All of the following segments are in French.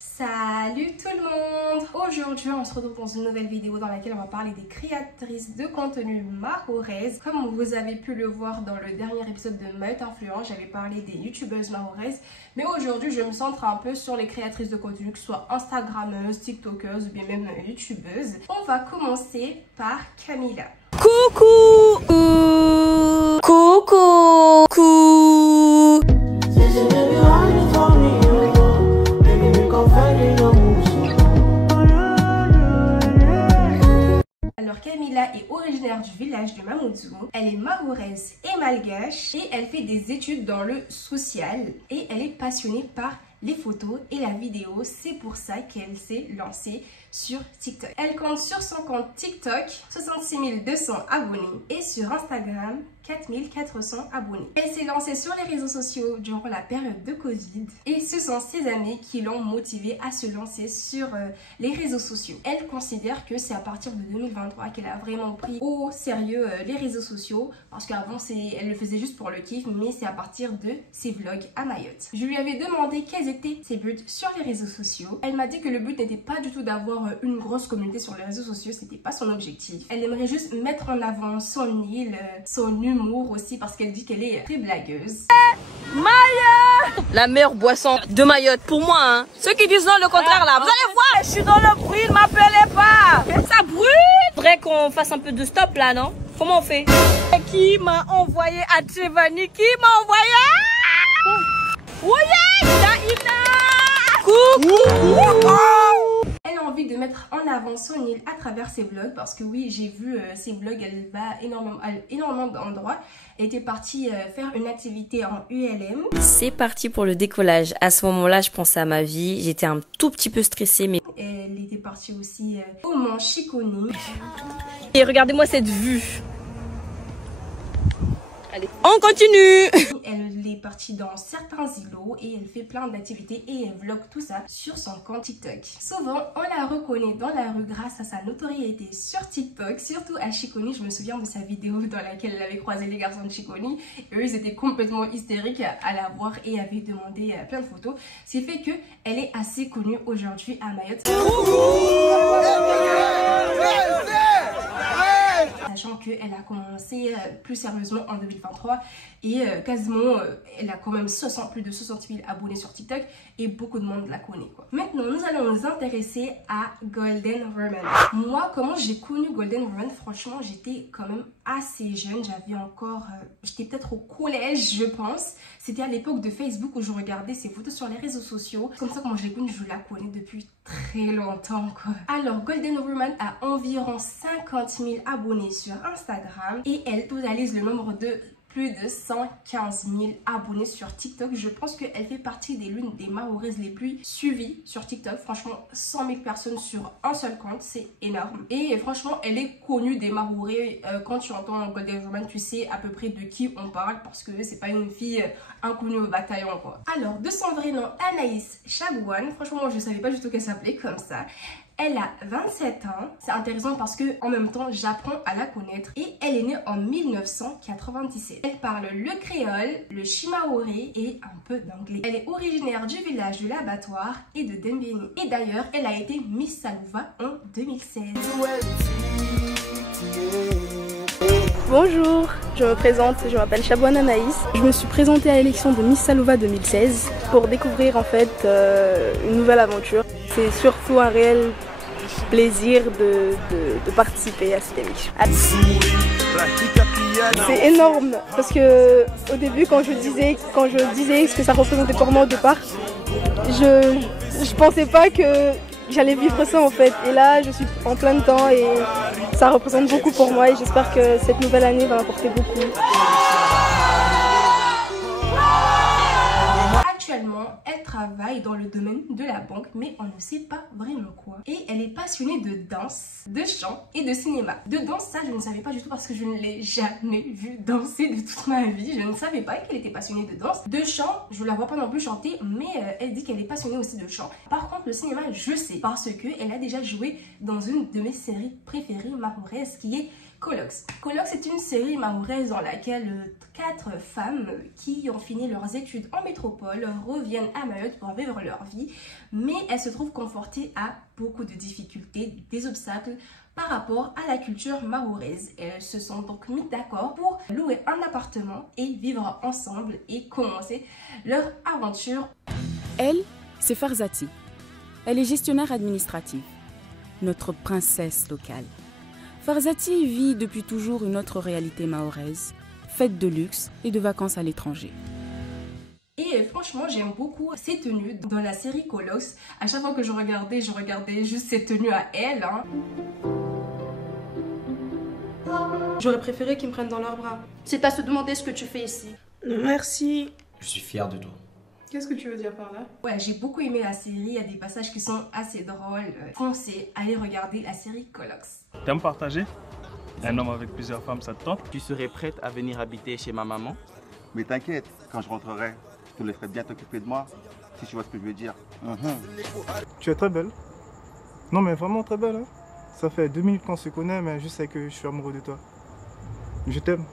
Salut tout le monde! Aujourd'hui on se retrouve dans une nouvelle vidéo dans laquelle on va parler des créatrices de contenu mahoraises. Comme vous avez pu le voir dans le dernier épisode de Mayotte Influence, j'avais parlé des youtubeuses mahoraises. Mais aujourd'hui je me centre un peu sur les créatrices de contenu, que ce soit instagrammeuses, tiktokeuses ou bien même youtubeuses. On va commencer par Camila. Coucou! Coucou! Coucou! Alors Camila est originaire du village de Mamoudzou, elle est mahoraise et malgache et elle fait des études dans le social et elle est passionnée par les photos et la vidéo. C'est pour ça qu'elle s'est lancée sur TikTok. Elle compte sur son compte TikTok 66 200 abonnés et sur Instagram 4400 abonnés. Elle s'est lancée sur les réseaux sociaux durant la période de Covid et ce sont ses amis qui l'ont motivée à se lancer sur les réseaux sociaux. Elle considère que c'est à partir de 2023 qu'elle a vraiment pris au sérieux les réseaux sociaux, parce qu'avant elle le faisait juste pour le kiff, mais c'est à partir de ses vlogs à Mayotte. Je lui avais demandé quels étaient ses buts sur les réseaux sociaux. Elle m'a dit que le but n'était pas du tout d'avoir une grosse communauté sur les réseaux sociaux, c'était pas son objectif. Elle aimerait juste mettre en avant son île, son humour aussi, parce qu'elle dit qu'elle est très blagueuse. Mayotte! La meilleure boisson de Mayotte pour moi, hein. Ceux qui disent non le contraire là, vous allez voir! Je suis dans le bruit, ne m'appelez pas! Ça brûle! Faudrait qu'on fasse un peu de stop là, non? Comment on fait? Qui m'a envoyé à Tchevani? Qui m'a envoyé? Oui, Daïna! Coucou! Elle a envie de mettre en avant son île à travers ses vlogs, parce que oui, j'ai vu ses vlogs, elle va énormément d'endroits. Elle était partie faire une activité en ULM. C'est parti pour le décollage. À ce moment-là, je pensais à ma vie. J'étais un tout petit peu stressée, mais... Elle était partie aussi au Mont Chiconi. Et regardez-moi cette vue. Allez, on continue. Elle est partie dans certains îlots et elle fait plein d'activités et elle vlog tout ça sur son compte TikTok. Souvent, on la reconnaît dans la rue grâce à sa notoriété sur TikTok, surtout à Chiconi. Je me souviens de sa vidéo dans laquelle elle avait croisé les garçons de Chiconi. Et eux, ils étaient complètement hystériques à la voir et avaient demandé plein de photos. Ce qui fait qu'elle est assez connue aujourd'hui à Mayotte. Sachant qu'elle a commencé plus sérieusement en 2023 et quasiment elle a quand même plus de 60 000 abonnés sur TikTok et beaucoup de monde la connaît quoi. Maintenant nous allons nous intéresser à Golden Verman. Moi, comment j'ai connu Golden Verman? Franchement, j'étais quand même assez jeune, j'étais peut-être au collège je pense. C'était à l'époque de Facebook où je regardais ses photos sur les réseaux sociaux. Comme ça, comment je l'ai connue, je la connais depuis très longtemps quoi. Alors Golden Verman a environ 50 000 abonnés sur Instagram et elle totalise le nombre de plus de 115 000 abonnés sur TikTok. Je pense qu'elle fait partie des l'une des mahoraises les plus suivies sur TikTok. Franchement, 100 000 personnes sur un seul compte, c'est énorme. Et franchement, elle est connue des mahorais. Quand tu entends Golden Verman, tu sais à peu près de qui on parle, parce que c'est pas une fille inconnue au bataillon quoi. Alors, de son vrai nom, Anaïs Chagouane. Franchement, moi je savais pas du tout qu'elle s'appelait comme ça. Elle a 27 ans, c'est intéressant parce que en même temps j'apprends à la connaître et elle est née en 1997. Elle parle le créole, le shimaoré et un peu d'anglais. Elle est originaire du village de l'Abattoir et de Dembéni. Et d'ailleurs, elle a été Miss Salouva en 2016. Bonjour, je me présente, je m'appelle Chagouane Anaïs. Je me suis présentée à l'élection de Miss Salouva 2016 pour découvrir en fait une nouvelle aventure. C'est surtout un réel plaisir de participer à cette émission. C'est énorme parce que au début quand je disais ce que ça représentait pour moi au départ, je pensais pas que j'allais vivre ça en fait. Et là je suis en plein dedans et ça représente beaucoup pour moi et j'espère que cette nouvelle année va m'apporter beaucoup. Actuellement, elle travaille dans le domaine de la banque, mais on ne sait pas vraiment quoi. Et elle est passionnée de danse, de chant et de cinéma. De danse, ça je ne savais pas du tout parce que je ne l'ai jamais vue danser de toute ma vie. Je ne savais pas qu'elle était passionnée de danse. De chant, je la vois pas non plus chanter, mais elle dit qu'elle est passionnée aussi de chant. Par contre, le cinéma, je sais parce qu'elle a déjà joué dans une de mes séries préférées mahoraises qui est Colox. Colox est une série mahoraise dans laquelle 4 femmes qui ont fini leurs études en métropole reviennent à Mayotte Mayotte pour vivre leur vie, mais elles se trouvent confrontées à beaucoup de difficultés, des obstacles par rapport à la culture mahoraise. Elles se sont donc mises d'accord pour louer un appartement et vivre ensemble et commencer leur aventure. Elle, c'est Farzati. Elle est gestionnaire administrative, notre princesse locale. Farzati vit depuis toujours une autre réalité mahoraise, faite de luxe et de vacances à l'étranger. Et franchement, j'aime beaucoup ses tenues dans la série Colox. À chaque fois que je regardais juste ses tenues à elle. J'aurais préféré qu'ils me prennent dans leurs bras. C'est à se demander ce que tu fais ici. Merci. Je suis fier de toi. Qu'est-ce que tu veux dire par là? Ouais, j'ai beaucoup aimé la série, il y a des passages qui sont assez drôles. Foncez, allez regarder la série Colox. T'aimes partager? Un homme avec plusieurs femmes, ça te tente? Tu serais prête à venir habiter chez ma maman? Mais t'inquiète, quand je rentrerai, je te laisserai bien t'occuper de moi, si tu vois ce que je veux dire. Tu es très belle. Non mais vraiment très belle. Hein? Ça fait 2 minutes qu'on se connaît, mais je sais que je suis amoureux de toi. Je t'aime.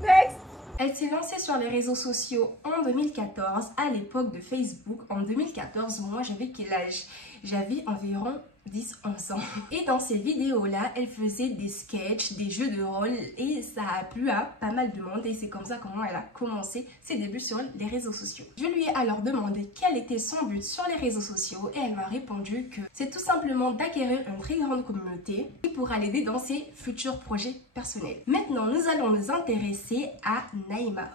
Next. Elle s'est lancée sur les réseaux sociaux en 2014, à l'époque de Facebook. En 2014, moi j'avais quel âge? J'avais environ 10-11 ans. Et dans ces vidéos-là, elle faisait des sketchs, des jeux de rôle et ça a plu à pas mal de monde et c'est comme ça comment elle a commencé ses débuts sur les réseaux sociaux. Je lui ai alors demandé quel était son but sur les réseaux sociaux et elle m'a répondu que c'est tout simplement d'acquérir une très grande communauté qui pourra l'aider dans ses futurs projets personnels. Maintenant, nous allons nous intéresser à Naïma.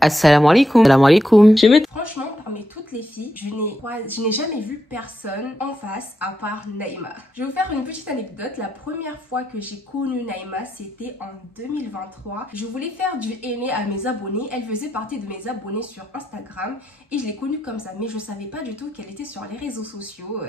Assalamu alaikum. Assalamu alaikum. Franchement, parmi toutes les filles, je n'ai jamais vu personne en face à part Naïma. Je vais vous faire une petite anecdote. La première fois que j'ai connu Naïma, c'était en 2023. Je voulais faire du henné à mes abonnés. Elle faisait partie de mes abonnés sur Instagram et je l'ai connue comme ça. Mais je ne savais pas du tout qu'elle était sur les réseaux sociaux.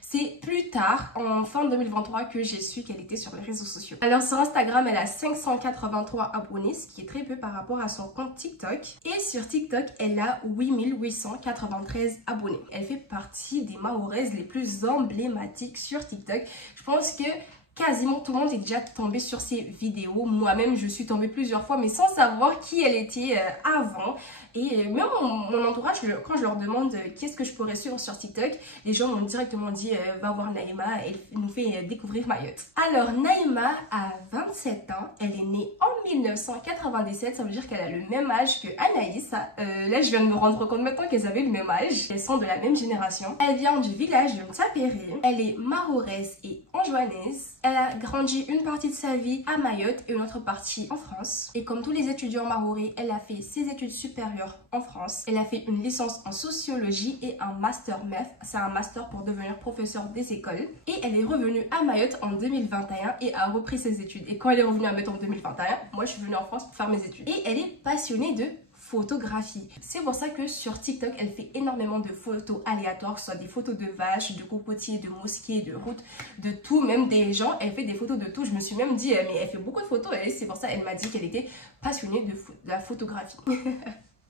C'est plus tard, en fin 2023, que j'ai su qu'elle était sur les réseaux sociaux. Alors sur Instagram, elle a 583 abonnés, ce qui est très peu par rapport à son compte TikTok. Et sur TikTok, elle a 8893 abonnés. Elle fait partie des Mahoraises les plus emblématiques sur TikTok. Je pense que quasiment tout le monde est déjà tombé sur ses vidéos. Moi-même, je suis tombée plusieurs fois, mais sans savoir qui elle était avant. Et même mon entourage, quand je leur demande qu'est-ce que je pourrais suivre sur TikTok, les gens m'ont directement dit va voir Naïma, elle nous fait découvrir Mayotte. Alors Naïma a 27 ans, elle est née en 1997, ça veut dire qu'elle a le même âge que Anaïs. Là je viens de me rendre compte maintenant qu'elles avaient le même âge, elles sont de la même génération. Elle vient du village de Mtapéré, elle est mahoraise et anjouanaise. Elle a grandi une partie de sa vie à Mayotte et une autre partie en France. Et comme tous les étudiants mahorais, elle a fait ses études supérieures en France. Elle a fait une licence en sociologie et un master MEF. C'est un master pour devenir professeur des écoles. Et elle est revenue à Mayotte en 2021 et a repris ses études. Et quand elle est revenue à Mayotte en 2021, moi je suis venue en France pour faire mes études. Et elle est passionnée de photographie. C'est pour ça que sur TikTok, elle fait énormément de photos aléatoires, que ce soit des photos de vaches, de cocotiers, de mosquées, de routes, de tout, même des gens. Elle fait des photos de tout. Je me suis même dit, mais elle fait beaucoup de photos et c'est pour ça qu'elle m'a dit qu'elle était passionnée de la photographie.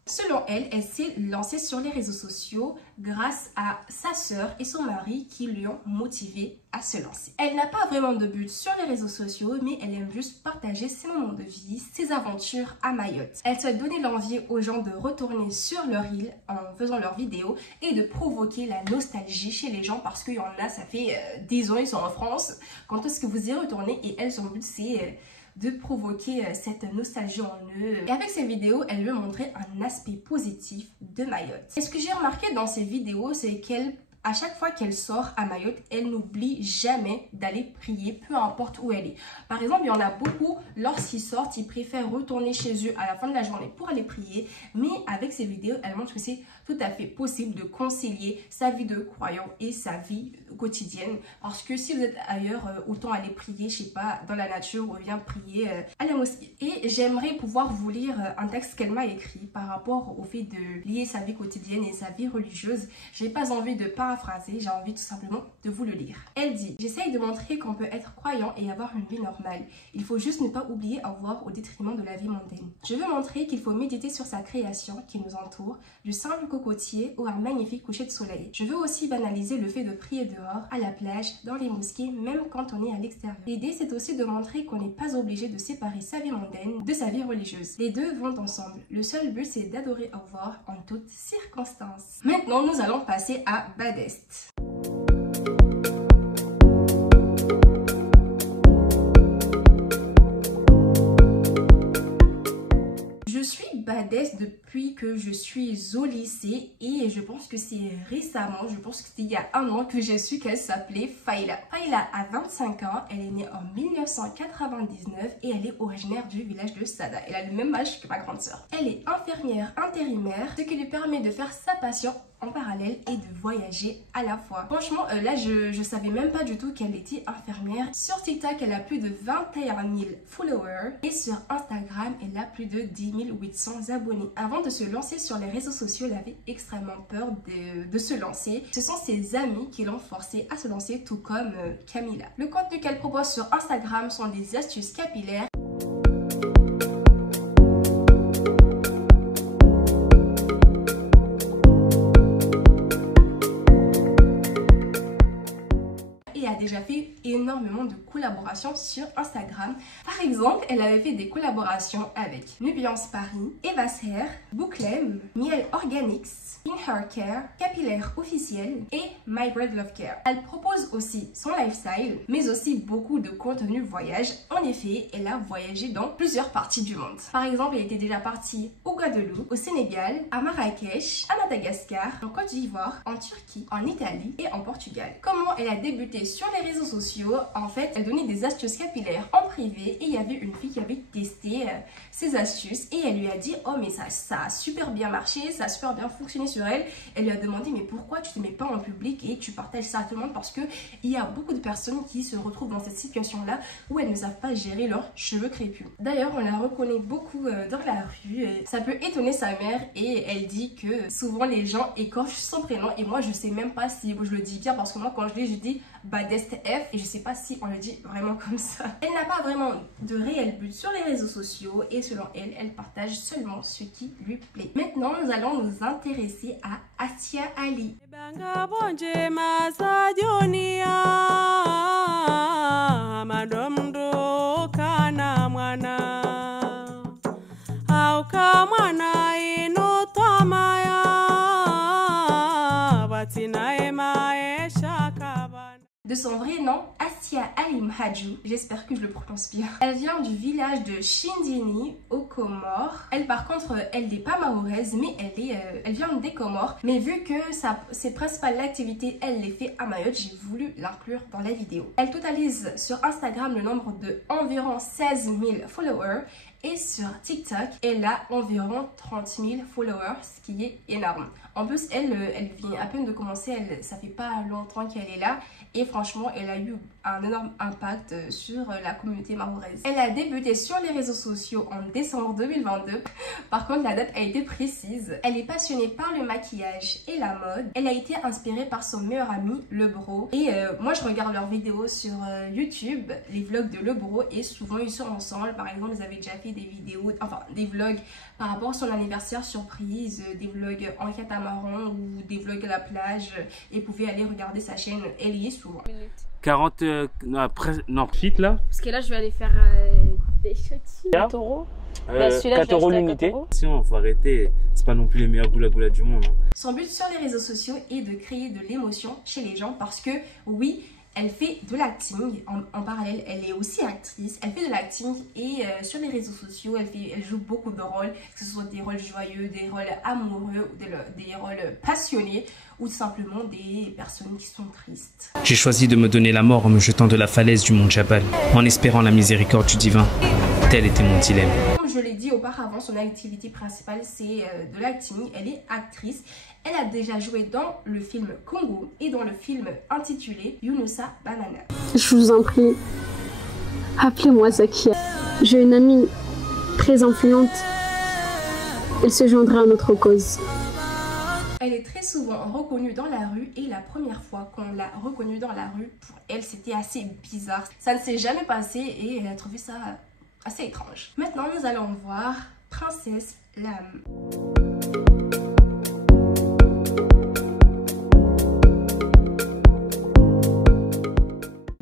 Selon elle, elle s'est lancée sur les réseaux sociaux grâce à sa sœur et son mari qui lui ont motivée à se lancer. Elle n'a pas vraiment de but sur les réseaux sociaux, mais elle aime juste partager ses moments de vie, ses aventures à Mayotte. Elle souhaite donner l'envie aux gens de retourner sur leur île en faisant leurs vidéos et de provoquer la nostalgie chez les gens parce qu'il y en a, ça fait 10 ans, ils sont en France. Quand est-ce que vous y retournez? Et elle, son but, c'est de provoquer cette nostalgie en eux. Et avec ces vidéos, elle veut montrer un aspect positif de Mayotte. Et ce que j'ai remarqué dans ces vidéos, c'est à chaque fois qu'elle sort à Mayotte, elle n'oublie jamais d'aller prier, peu importe où elle est. Par exemple, il y en a beaucoup, lorsqu'ils sortent, ils préfèrent retourner chez eux à la fin de la journée pour aller prier. Mais avec ces vidéos, elle montre que c'est tout à fait possible de concilier sa vie de croyant et sa vie quotidienne. Parce que si vous êtes ailleurs, autant aller prier, je sais pas, dans la nature ou bien prier à la mosquée. Et j'aimerais pouvoir vous lire un texte qu'elle m'a écrit par rapport au fait de lier sa vie quotidienne et sa vie religieuse. J'ai pas envie de paraphraser, j'ai envie tout simplement de vous le lire. Elle dit: j'essaye de montrer qu'on peut être croyant et avoir une vie normale. Il faut juste ne pas oublier à voir au détriment de la vie mondaine. Je veux montrer qu'il faut méditer sur sa création qui nous entoure, du simple cocotier ou un magnifique coucher de soleil. Je veux aussi banaliser le fait de prier dehors, à la plage, dans les mosquées, même quand on est à l'extérieur. L'idée, c'est aussi de montrer qu'on n'est pas obligé de séparer sa vie mondaine de sa vie religieuse. Les deux vont ensemble. Le seul but, c'est d'adorer Allah en toutes circonstances. Maintenant, nous allons passer à Baddest. Baddest depuis que je suis au lycée et je pense que c'est récemment, je pense que c'était il y a un an que j'ai su qu'elle s'appelait Faïla. Faïla a 25 ans, elle est née en 1999 et elle est originaire du village de Sada. Elle a le même âge que ma grande sœur. Elle est infirmière intérimaire, ce qui lui permet de faire sa passion en parallèle et de voyager à la fois. Franchement, là, je savais même pas du tout qu'elle était infirmière. Sur TikTok, elle a plus de 21 000 followers et sur Instagram, elle a plus de 10 800 abonnés. Avant de se lancer sur les réseaux sociaux, elle avait extrêmement peur de se lancer. Ce sont ses amis qui l'ont forcée à se lancer, tout comme Camila. Le contenu qu'elle propose sur Instagram sont des astuces capillaires. A déjà fait énormément de collaborations sur Instagram. Par exemple, elle avait fait des collaborations avec Nubiance Paris, Eva's Hair, Bouclem, Miel Organics, In Hair Care, Capillaire Officiel et My Bread Love Care. Elle propose aussi son lifestyle, mais aussi beaucoup de contenu voyage. En effet, elle a voyagé dans plusieurs parties du monde. Par exemple, elle était déjà partie au Guadeloupe, au Sénégal, à Marrakech, à Madagascar, en Côte d'Ivoire, en Turquie, en Italie et en Portugal. Comment elle a débuté sur les réseaux sociaux? En fait, elle donnait des astuces capillaires en privé et il y avait une fille qui avait testé ses astuces et elle lui a dit: oh mais ça a super bien marché, ça a super bien fonctionné sur elle. Elle lui a demandé: mais pourquoi tu te mets pas en public et tu partages ça à tout le monde? Parce que il y a beaucoup de personnes qui se retrouvent dans cette situation là où elles ne savent pas gérer leurs cheveux crépus. D'ailleurs, on la reconnaît beaucoup dans la rue. Ça peut étonner sa mère et elle dit que souvent les gens écorchent son prénom et moi je sais même pas si je le dis bien, parce que moi quand je dis Baddest F et je sais pas si on le dit vraiment comme ça. Elle n'a pas vraiment de réel but sur les réseaux sociaux et selon elle, elle partage seulement ce qui lui plaît. Maintenant, nous allons nous intéresser à Assia Ali. De son vrai nom, Assia Ali Mhadjou, j'espère que je le prononce bien. Elle vient du village de Shindini, aux Comores. Elle, par contre, elle n'est pas mahoraise, mais elle vient des Comores. Mais vu que ses principales activités, elle les fait à Mayotte, j'ai voulu l'inclure dans la vidéo. Elle totalise sur Instagram le nombre de environ 16 000 followers. Et sur TikTok, elle a environ 30 000 followers, ce qui est énorme. En plus, elle vient à peine de commencer, ça fait pas longtemps qu'elle est là. Et franchement, elle a eu un énorme impact sur la communauté mahoraise. Elle a débuté sur les réseaux sociaux en décembre 2022. Par contre, la date a été précise. Elle est passionnée par le maquillage et la mode. Elle a été inspirée par son meilleur ami, Lebro. Et moi, je regarde leurs vidéos sur YouTube, les vlogs de Lebro. Et souvent, ils sont ensemble. Par exemple, ils avaient déjà fait des vidéos, enfin des vlogs par rapport à son anniversaire surprise, des vlogs en catamaran ou des vlogs à la plage, et vous pouvez aller regarder sa chaîne, elle y est souvent. 40, non, fit là. Parce que là je vais aller faire des shotis, 4 euros. 4 euros l'unité. Sinon, faut arrêter, c'est pas non plus les meilleurs goula du monde. Hein. Son but sur les réseaux sociaux est de créer de l'émotion chez les gens parce que oui, elle fait de l'acting en parallèle, elle est aussi actrice, elle fait de l'acting et sur les réseaux sociaux, elle joue beaucoup de rôles, que ce soit des rôles joyeux, des rôles amoureux, des rôles passionnés ou tout simplement des personnes qui sont tristes. J'ai choisi de me donner la mort en me jetant de la falaise du mont Jabal, en espérant la miséricorde du divin. Tel était mon dilemme. Comme je l'ai dit auparavant, son activité principale c'est de l'acting, elle est actrice. Elle a déjà joué dans le film Congo et dans le film intitulé Younoussa Banana. Je vous en prie, appelez-moi Zakia. J'ai une amie très influente. Elle se joindra à notre cause. Elle est très souvent reconnue dans la rue et la première fois qu'on l'a reconnue dans la rue, pour elle c'était assez bizarre. Ça ne s'est jamais passé et elle a trouvé ça assez étrange. Maintenant nous allons voir Princesse Lam.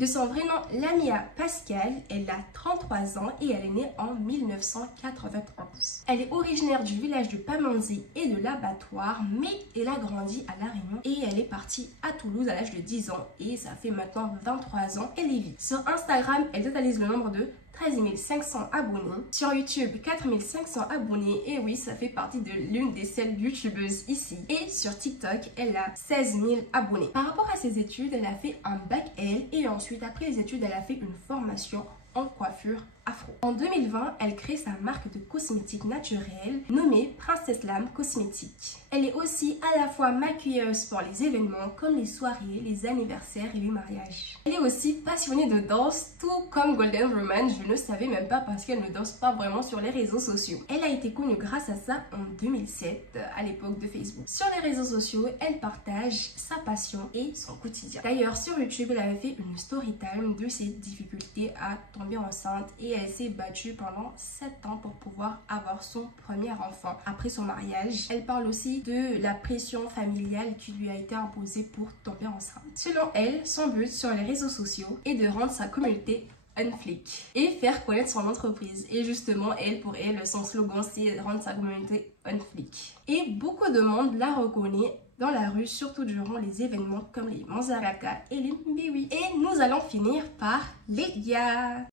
De son vrai nom, Lamia Pascal, elle a 33 ans et elle est née en 1991. Elle est originaire du village de Pamandzi et de l'Abattoir, mais elle a grandi à La Réunion et elle est partie à Toulouse à l'âge de 10 ans et ça fait maintenant 23 ans qu'elle y vit. Sur Instagram, elle totalise le nombre de 13 500 abonnés. Sur YouTube, 4 500 abonnés. Et oui, ça fait partie de l'une des seules youtubeuses ici. Et sur TikTok, elle a 16 000 abonnés. Par rapport à ses études, elle a fait un bac L et ensuite, après les études, elle a fait une formation en coiffure afro. En 2020, elle crée sa marque de cosmétiques naturels nommée Princess Lam Cosmétiques. Elle est aussi à la fois maquilleuse pour les événements comme les soirées, les anniversaires et les mariages. Elle est aussi passionnée de danse, tout comme Golden Romance. Je ne savais même pas parce qu'elle ne danse pas vraiment sur les réseaux sociaux. Elle a été connue grâce à ça en 2007, à l'époque de Facebook. Sur les réseaux sociaux, elle partage sa passion et son quotidien. D'ailleurs, sur YouTube, elle avait fait une story time de ses difficultés à tomber enceinte et elle s'est battue pendant 7 ans pour pouvoir avoir son premier enfant après son mariage. Elle parle aussi de la pression familiale qui lui a été imposée pour tomber enceinte. Selon elle, son but sur les réseaux sociaux est de rendre sa communauté on fleek et faire connaître son entreprise. Et justement, pour elle, son slogan c'est rendre sa communauté on fleek. Et beaucoup de monde la reconnaît dans la rue, surtout durant les événements comme les Manzaraka et les Mbiwi. Et nous allons finir par Leia.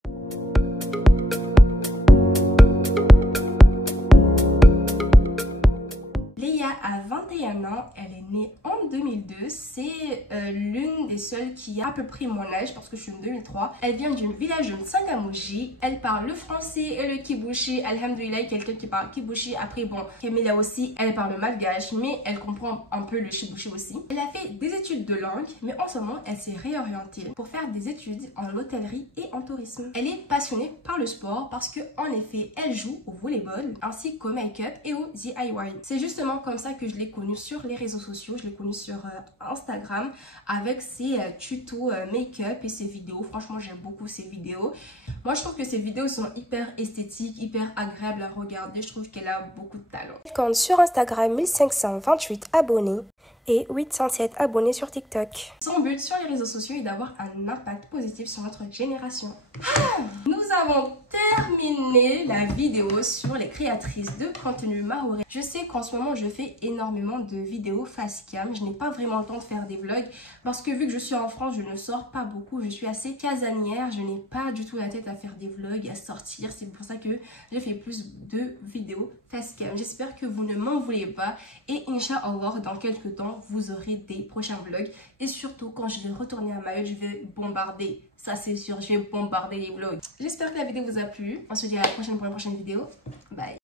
Leia a 21 ans, elle est née en 2002, c'est l'une des seules qui a à peu près mon âge parce que je suis en 2003. Elle vient du village de Tsangamouji, elle parle le français et le kibushi, alhamdoulilah, quelqu'un qui parle kibushi. Après bon, Camilla aussi, elle parle malgache mais elle comprend un peu le kibushi aussi. Elle a fait des études de langue mais en ce moment elle s'est réorientée pour faire des études en hôtellerie et en tourisme. Elle est passionnée par le sport parce que en effet elle joue au volleyball ainsi qu'au make-up et au DIY. C'est justement comme ça que je l'ai connue sur les réseaux sociaux. Je l'ai connue sur Instagram avec ses tutos make-up et ses vidéos. Franchement, j'aime beaucoup ses vidéos. Moi, je trouve que ses vidéos sont hyper esthétiques, hyper agréables à regarder. Je trouve qu'elle a beaucoup de talent. Elle compte sur Instagram 1528 abonnés et 807 abonnés sur TikTok. Son but sur les réseaux sociaux est d'avoir un impact positif sur notre génération. Nous avons terminé la vidéo sur les créatrices de contenu mahorais. Je sais qu'en ce moment je fais énormément de vidéos face cam. Je n'ai pas vraiment le temps de faire des vlogs parce que vu que je suis en France, je ne sors pas beaucoup. Je suis assez casanière. Je n'ai pas du tout la tête à faire des vlogs, à sortir. C'est pour ça que je fais plus de vidéos face cam. J'espère que vous ne m'en voulez pas et Inch'Allah dans quelques temps vous aurez des prochains vlogs et surtout quand je vais retourner à Mayotte, je vais bombarder, ça c'est sûr, je vais bombarder les vlogs. J'espère que la vidéo vous a plu. On se dit à la prochaine pour une prochaine vidéo. Bye.